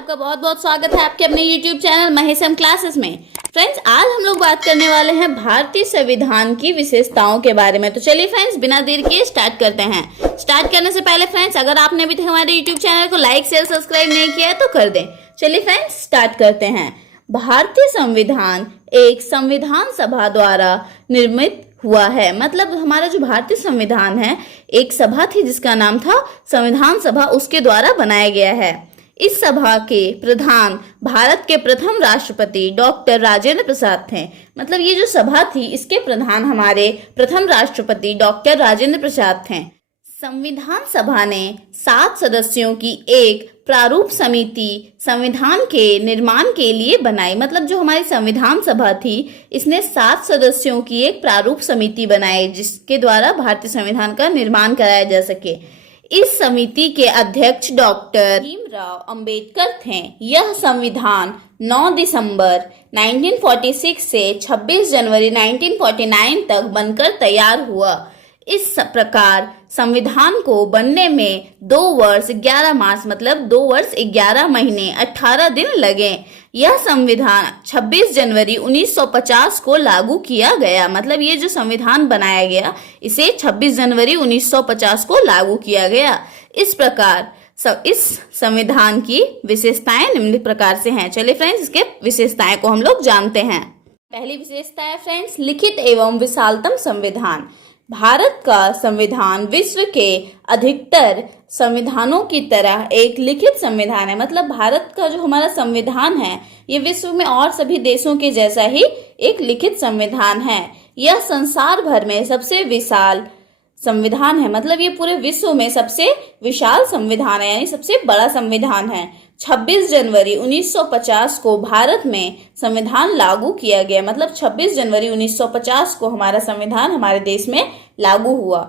आपका बहुत बहुत स्वागत है आपके अपने YouTube चैनल महेशम क्लासेस में। फ्रेंड्स, आज हम लोग बात करने वाले हैं भारतीय संविधान की विशेषताओं के बारे में। तो चलिए फ्रेंड्स, बिना देर किए स्टार्ट करते हैं। स्टार्ट करने से पहले फ्रेंड्स, अगर आपने अभी तक हमारे YouTube चैनल को लाइक शेयर सब्सक्राइब नहीं किया है तो कर दें। चलिए फ्रेंड्स, स्टार्ट करते हैं। भारतीय संविधान एक संविधान सभा द्वारा निर्मित हुआ है। मतलब हमारा जो भारतीय संविधान है, एक सभा थी जिसका नाम था संविधान सभा, उसके द्वारा बनाया गया है। इस सभा के प्रधान भारत के प्रथम राष्ट्रपति डॉक्टर राजेंद्र प्रसाद थे। मतलब ये जो सभा थी, इसके प्रधान हमारे प्रथम राष्ट्रपति डॉक्टर राजेंद्र प्रसाद थे। संविधान सभा ने 7 सदस्यों की एक प्रारूप समिति संविधान के निर्माण के लिए बनाई। मतलब जो हमारी संविधान सभा थी, इसने 7 सदस्यों की एक प्रारूप समिति बनाई जिसके द्वारा भारतीय संविधान का निर्माण कराया जा सके। इस समिति के अध्यक्ष डॉक्टर भीमराव अंबेडकर थे। यह संविधान 9 दिसंबर 1946 से 26 जनवरी 1949 तक बनकर तैयार हुआ। इस प्रकार संविधान को बनने में 2 वर्ष 11 मास मतलब 2 वर्ष 11 महीने 18 दिन लगे। यह संविधान 26 जनवरी 1950 को लागू किया गया। मतलब ये जो संविधान बनाया गया, इसे 26 जनवरी 1950 को लागू किया गया। इस प्रकार इस संविधान की विशेषताएं निम्न प्रकार से हैं। चलिए फ्रेंड्स, इसके विशेषताएं को हम लोग जानते हैं। पहली विशेषता है फ्रेंड्स, लिखित एवं विशालतम संविधान। भारत का संविधान विश्व के अधिकतर संविधानों की तरह एक लिखित संविधान है। मतलब भारत का जो हमारा संविधान है, ये विश्व में और सभी देशों के जैसा ही एक लिखित संविधान है। यह संसार भर में सबसे विशाल संविधान है। मतलब ये पूरे विश्व में सबसे विशाल संविधान है, यानी सबसे बड़ा संविधान है। 26 जनवरी 1950 को भारत में संविधान लागू किया गया। मतलब 26 जनवरी 1950 को हमारा संविधान हमारे देश में लागू हुआ।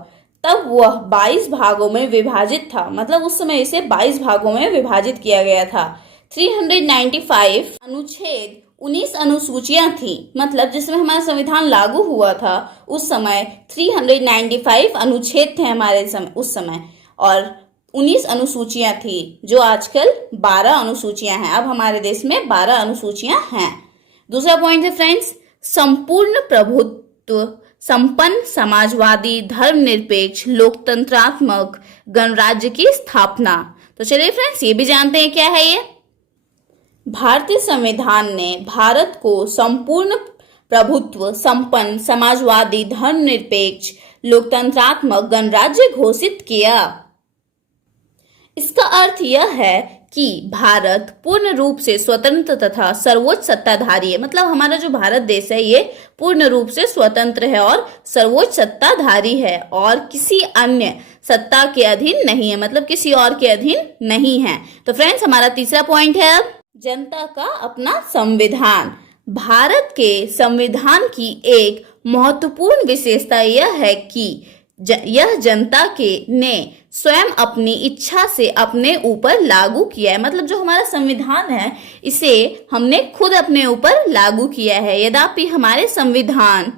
तब वह 22 भागों में विभाजित था। मतलब उस समय इसे 22 भागों में विभाजित किया गया था। 395 अनुच्छेद 19 अनुसूचियां थी। मतलब जिसमें हमारा संविधान लागू हुआ था, उस समय 395 अनुच्छेद थे हमारे उस समय, और 19 अनुसूचियां थी, जो आजकल 12 अनुसूचियां हैं। अब हमारे देश में 12 अनुसूचियां हैं। दूसरा पॉइंट है फ्रेंड्स, संपूर्ण प्रभुत्व संपन्न समाजवादी धर्मनिरपेक्ष लोकतंत्रात्मक गणराज्य की स्थापना। तो चलिए फ्रेंड्स, ये भी जानते हैं क्या है ये। भारतीय संविधान ने भारत को संपूर्ण प्रभुत्व संपन्न समाजवादी धर्मनिरपेक्ष लोकतंत्रात्मक गणराज्य घोषित किया। इसका अर्थ यह है कि भारत पूर्ण रूप से स्वतंत्र तथा सर्वोच्च सत्ताधारी है। मतलब हमारा जो भारत देश है, ये पूर्ण रूप से स्वतंत्र है और सर्वोच्च सत्ताधारी है और किसी अन्य सत्ता के अधीन नहीं है। मतलब किसी और के अधीन नहीं है। तो फ्रेंड्स, हमारा तीसरा पॉइंट है अब जनता का अपना संविधान। भारत के संविधान की एक महत्वपूर्ण विशेषता यह है कि यह जनता ने स्वयं अपनी इच्छा से अपने ऊपर लागू किया है। मतलब जो हमारा संविधान है, इसे हमने खुद अपने ऊपर लागू किया है। यद्यपि हमारे संविधान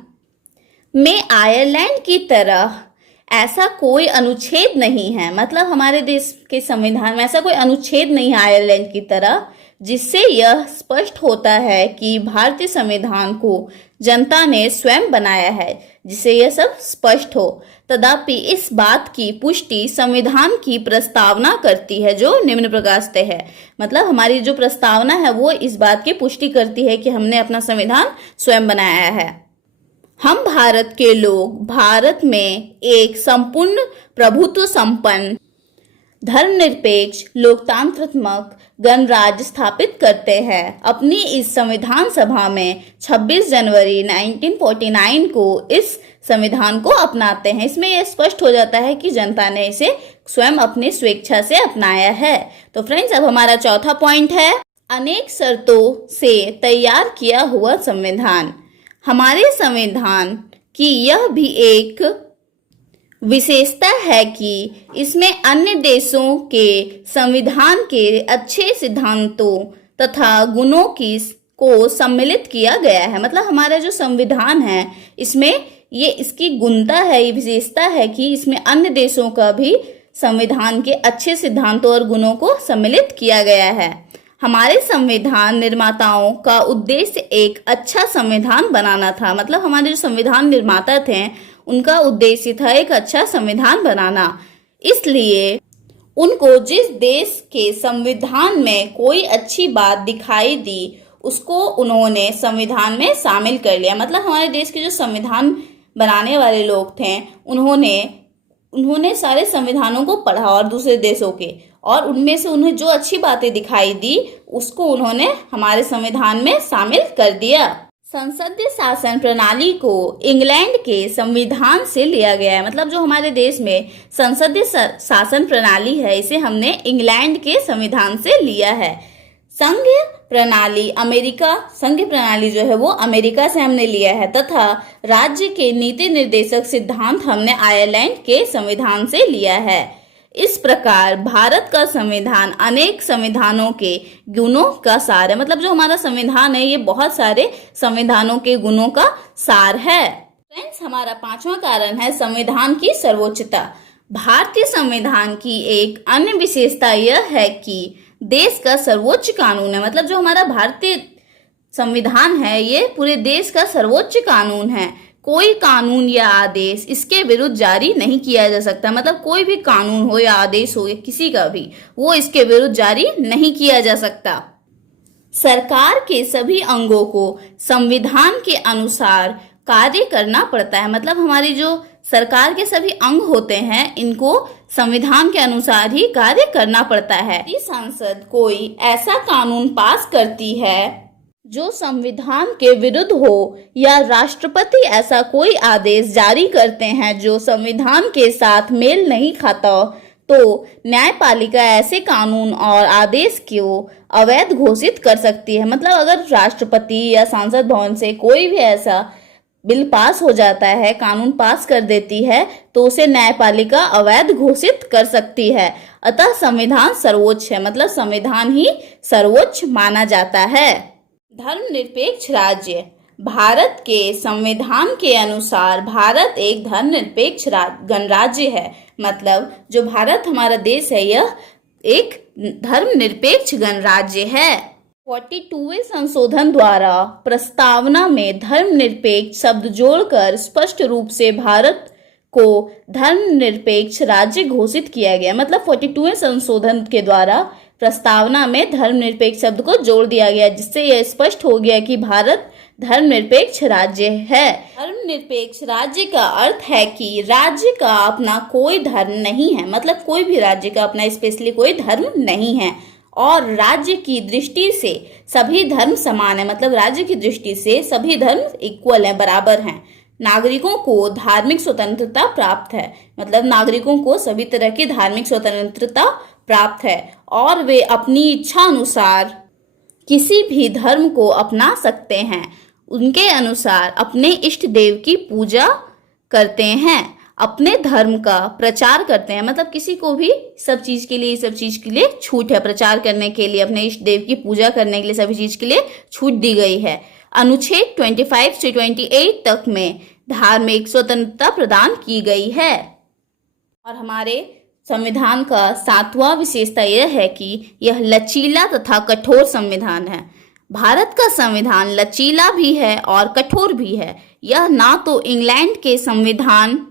में आयरलैंड की तरह ऐसा कोई अनुच्छेद नहीं है। मतलब हमारे देश के संविधान में ऐसा कोई अनुच्छेद नहीं है आयरलैंड की तरह, जिससे यह स्पष्ट होता है कि भारतीय संविधान को जनता ने स्वयं बनाया है, जिससे यह सब स्पष्ट हो। तथापि इस बात की पुष्टि संविधान की प्रस्तावना करती है, जो निम्न प्रकार से है। मतलब हमारी जो प्रस्तावना है, वो इस बात की पुष्टि करती है कि हमने अपना संविधान स्वयं बनाया है। हम भारत के लोग भारत में एक संपूर्ण प्रभुत्व संपन्न धर्मनिरपेक्ष लोकतंत्रात्मक गणराज्य स्थापित करते हैं। अपनी इस संविधान सभा में 26 जनवरी 1949 को इस संविधान को अपनाते हैं। इसमें यह स्पष्ट हो जाता है कि जनता ने इसे स्वयं अपनी स्वेच्छा से अपनाया है। तो फ्रेंड्स, अब हमारा चौथा पॉइंट है, अनेक शर्तों से तैयार किया हुआ संविधान। हमारे संविधान की यह भी एक विशेषता है कि इसमें अन्य देशों के संविधान के अच्छे सिद्धांतों तथा गुणों को सम्मिलित किया गया है। मतलब हमारा जो संविधान है, इसमें ये इसकी गुणता है, ये विशेषता है कि इसमें अन्य देशों का भी संविधान के अच्छे सिद्धांतों और गुणों को सम्मिलित किया गया है। हमारे संविधान निर्माताओं का उद्देश्य एक अच्छा संविधान बनाना था। मतलब हमारे जो संविधान निर्माता थे उनका उद्देश्य था एक अच्छा संविधान बनाना। इसलिए उनको जिस देश के संविधान में कोई अच्छी बात दिखाई दी उसको उन्होंने संविधान में शामिल कर लिया। मतलब हमारे देश के जो संविधान बनाने वाले लोग थे उन्होंने सारे संविधानों को पढ़ा और दूसरे देशों के, और उनमें से उन्हें जो अच्छी बातें दिखाई दी उसको उन्होंने हमारे संविधान में शामिल कर दिया। संसदीय शासन प्रणाली को इंग्लैंड के संविधान से लिया गया है। मतलब जो हमारे देश में संसदीय शासन प्रणाली है इसे हमने इंग्लैंड के संविधान से लिया है। संघ प्रणाली जो है वो अमेरिका से हमने लिया है, तथा राज्य के नीति निर्देशक सिद्धांत हमने आयरलैंड के संविधान से लिया है। इस प्रकार भारत का संविधान अनेक संविधानों के गुणों का सार है। मतलब जो हमारा संविधान है ये बहुत सारे संविधानों के गुणों का सार है। फ्रेंड्स, हमारा 5वां कारण है संविधान की सर्वोच्चता। भारतीय संविधान की एक अन्य विशेषता यह है कि देश का सर्वोच्च कानून है। मतलब जो हमारा भारतीय संविधान है ये पूरे देश का सर्वोच्च कानून है। कोई कानून या आदेश इसके विरुद्ध जारी नहीं किया जा सकता। मतलब कोई भी कानून हो या आदेश हो या किसी का भी, वो इसके विरुद्ध जारी नहीं किया जा सकता। सरकार के सभी अंगों को संविधान के अनुसार कार्य करना पड़ता है। मतलब हमारी जो सरकार के सभी अंग होते हैं इनको संविधान के अनुसार ही कार्य करना पड़ता है। यदि संसद कोई ऐसा कानून पास करती है जो संविधान के विरुद्ध हो या राष्ट्रपति ऐसा कोई आदेश जारी करते हैं जो संविधान के साथ मेल नहीं खाता, तो न्यायपालिका ऐसे कानून और आदेश को अवैध घोषित कर सकती है। मतलब अगर राष्ट्रपति या संसद भवन से कोई भी ऐसा बिल पास हो जाता है, कानून पास कर देती है, तो उसे न्यायपालिका अवैध घोषित कर सकती है। अतः संविधान सर्वोच्च है। मतलब संविधान ही सर्वोच्च माना जाता है। धर्मनिरपेक्ष राज्य। भारत के संविधान के अनुसार भारत एक धर्मनिरपेक्ष गणराज्य है। मतलब जो भारत हमारा देश है यह एक धर्मनिरपेक्ष गणराज्य है। 42वें संशोधन द्वारा प्रस्तावना में धर्मनिरपेक्ष शब्द जोड़कर स्पष्ट रूप से भारत को धर्मनिरपेक्ष राज्य घोषित किया गया। मतलब 42वें संशोधन के द्वारा प्रस्तावना में धर्मनिरपेक्ष शब्द को जोड़ दिया गया, जिससे यह स्पष्ट हो गया कि भारत धर्मनिरपेक्ष राज्य है। धर्मनिरपेक्ष राज्य का अर्थ है कि राज्य का अपना कोई धर्म नहीं है। मतलब कोई भी राज्य का अपना स्पेशली कोई धर्म नहीं है और राज्य की दृष्टि से सभी धर्म समान है। मतलब राज्य की दृष्टि से सभी धर्म इक्वल है, बराबर हैं। नागरिकों को धार्मिक स्वतंत्रता प्राप्त है। मतलब नागरिकों को सभी तरह की धार्मिक स्वतंत्रता प्राप्त है और वे अपनी इच्छा अनुसार किसी भी धर्म को अपना सकते हैं। उनके अनुसार अपने इष्ट देव की पूजा करते हैं, अपने धर्म का प्रचार करते हैं। मतलब किसी को भी सब चीज के लिए छूट है। प्रचार करने के लिए, अपने इष्ट देव की पूजा करने के लिए सभी चीज के लिए छूट दी गई है। अनुच्छेद 25 से 28 तक में धार्मिक स्वतंत्रता प्रदान की गई है। और हमारे संविधान का 7वां विशेषता यह है कि यह लचीला तथा कठोर संविधान है। भारत का संविधान लचीला भी है और कठोर भी है। यह ना तो इंग्लैंड के संविधान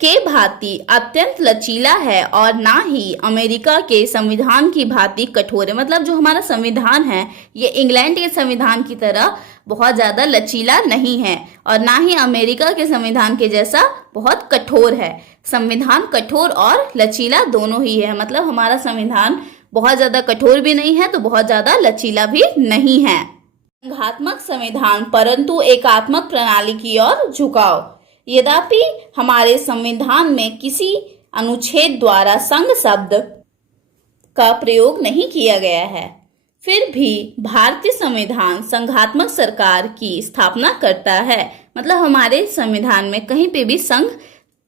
के भांति अत्यंत लचीला है और ना ही अमेरिका के संविधान की भांति कठोर है। मतलब जो हमारा संविधान है ये इंग्लैंड के संविधान की तरह बहुत ज़्यादा लचीला नहीं है और ना ही अमेरिका के संविधान के जैसा बहुत कठोर है। संविधान कठोर और लचीला दोनों ही है। मतलब हमारा संविधान बहुत ज़्यादा कठोर भी नहीं है तो बहुत ज़्यादा लचीला भी नहीं है। संघात्मक संविधान परंतु एकात्मक प्रणाली की ओर झुकाव। यद्यपि हमारे संविधान में किसी अनुच्छेद द्वारा संघ शब्द का प्रयोग नहीं किया गया है, फिर भी भारतीय संविधान संघात्मक सरकार की स्थापना करता है। मतलब हमारे संविधान में कहीं पे भी संघ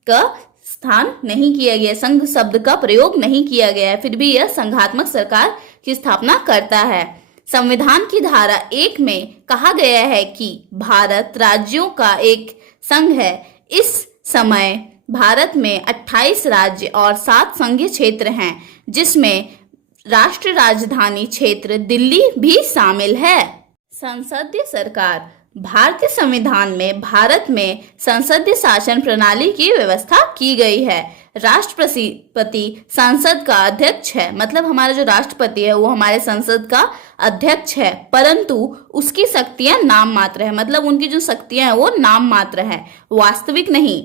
का स्थान नहीं किया गया, संघ शब्द का प्रयोग नहीं किया गया है, फिर भी यह संघात्मक सरकार की स्थापना करता है। संविधान की धारा 1 में कहा गया है कि भारत राज्यों का एक संघ है। इस समय भारत में 28 राज्य और 7 संघीय क्षेत्र हैं, जिसमें राष्ट्रीय राजधानी क्षेत्र दिल्ली भी शामिल है। संसदीय सरकार। भारतीय संविधान में भारत में संसदीय शासन प्रणाली की व्यवस्था की गई है। राष्ट्रपति संसद का अध्यक्ष है, मतलब हमारा जो राष्ट्रपति है वो हमारे संसद का अध्यक्ष है, परंतु उसकी शक्तियां नाम मात्र है, मतलब उनकी जो शक्तियां हैं वो नाम मात्र है, वास्तविक नहीं।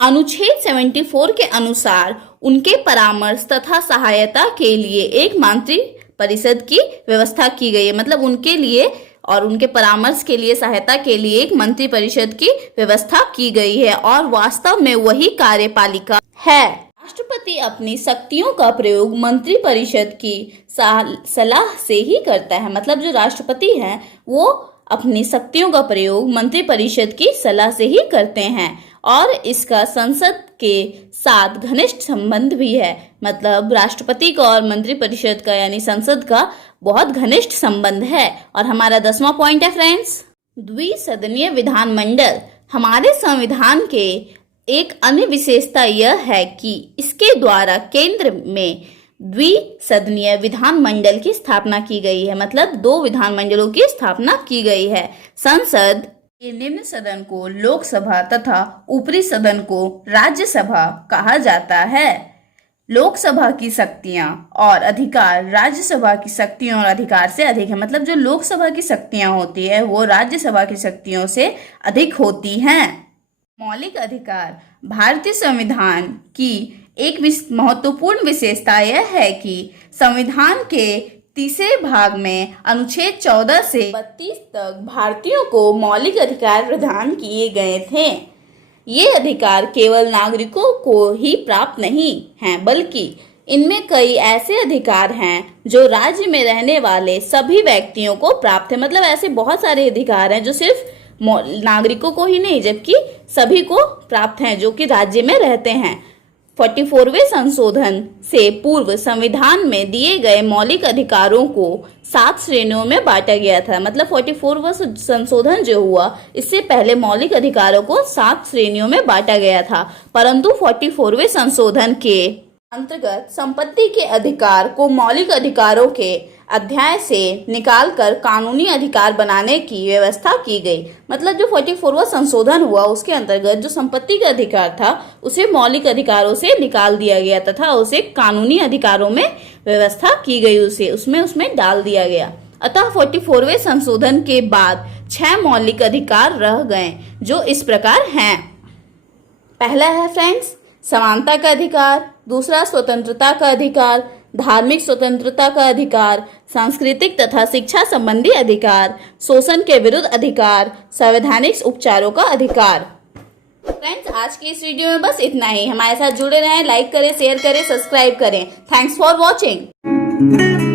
अनुच्छेद 74 के अनुसार उनके परामर्श तथा सहायता के लिए एक मंत्री परिषद की व्यवस्था की गई है, मतलब उनके लिए और उनके परामर्श के लिए, सहायता के लिए एक मंत्री परिषद की व्यवस्था की गई है और वास्तव में वही कार्यपालिका है। राष्ट्रपति अपनी शक्तियों का प्रयोग मंत्री परिषद की सलाह से ही करता है, मतलब जो राष्ट्रपति हैं वो अपनी शक्तियों का प्रयोग मंत्री परिषद की सलाह से ही करते हैं और इसका संसद के साथ घनिष्ठ संबंध भी है, मतलब राष्ट्रपति का और मंत्री परिषद का यानी संसद का बहुत घनिष्ठ संबंध है। और हमारा 10वां पॉइंट है फ्रेंड्स, द्विसदनीय विधानमंडल। हमारे संविधान के एक अन्य विशेषता यह है कि इसके द्वारा केंद्र में द्विसदनीय विधानमंडल की स्थापना की गई है, मतलब 2 विधानमंडलों की स्थापना की गई है। संसद के निम्न सदन को लोकसभा तथा ऊपरी सदन को राज्यसभा कहा जाता है। लोकसभा की शक्तियां और अधिकार राज्यसभा की शक्तियों और अधिकार से अधिक है, मतलब जो लोकसभा की शक्तियां होती है वो राज्यसभा की शक्तियों से अधिक होती हैं। मौलिक अधिकार। भारतीय संविधान की एक महत्वपूर्ण विशेषता यह है कि संविधान के 3 भाग में अनुच्छेद 14 से 32 तक भारतीयों को मौलिक अधिकार प्रदान किए गए थे। ये अधिकार केवल नागरिकों को ही प्राप्त नहीं हैं, बल्कि इनमें कई ऐसे अधिकार हैं जो राज्य में रहने वाले सभी व्यक्तियों को प्राप्त है, मतलब ऐसे बहुत सारे अधिकार हैं जो सिर्फ नागरिकों को ही नहीं जबकि सभी को प्राप्त हैं जो कि राज्य में रहते हैं। 44वें संशोधन से पूर्व संविधान में दिए गए मौलिक अधिकारों को 7 श्रेणियों में बांटा गया था, मतलब 44वां संशोधन जो हुआ इससे पहले मौलिक अधिकारों को 7 श्रेणियों में बांटा गया था, परंतु 44वें संशोधन के अंतर्गत संपत्ति के अधिकार को मौलिक अधिकारों के अध्याय से निकालकर कानूनी अधिकार बनाने की व्यवस्था की गई। मतलब जो 44वां संशोधन हुआ उसके अंतर्गत जो संपत्ति का अधिकार था उसे मौलिक अधिकारों से निकाल दिया गया तथा उसे कानूनी अधिकारों में व्यवस्था की गई, उसे उसमें डाल दिया गया। अतः 44वें संशोधन के बाद 6 मौलिक अधिकार रह गए जो इस प्रकार हैं। पहला है फ्रेंड्स समानता का अधिकार, दूसरा स्वतंत्रता का अधिकार, धार्मिक स्वतंत्रता का अधिकार, सांस्कृतिक तथा शिक्षा संबंधी अधिकार, शोषण के विरुद्ध अधिकार, संवैधानिक उपचारों का अधिकार। फ्रेंड्स आज की इस वीडियो में बस इतना ही। हमारे साथ जुड़े रहें, लाइक करें, शेयर करें, सब्सक्राइब करें। Thanks for watching.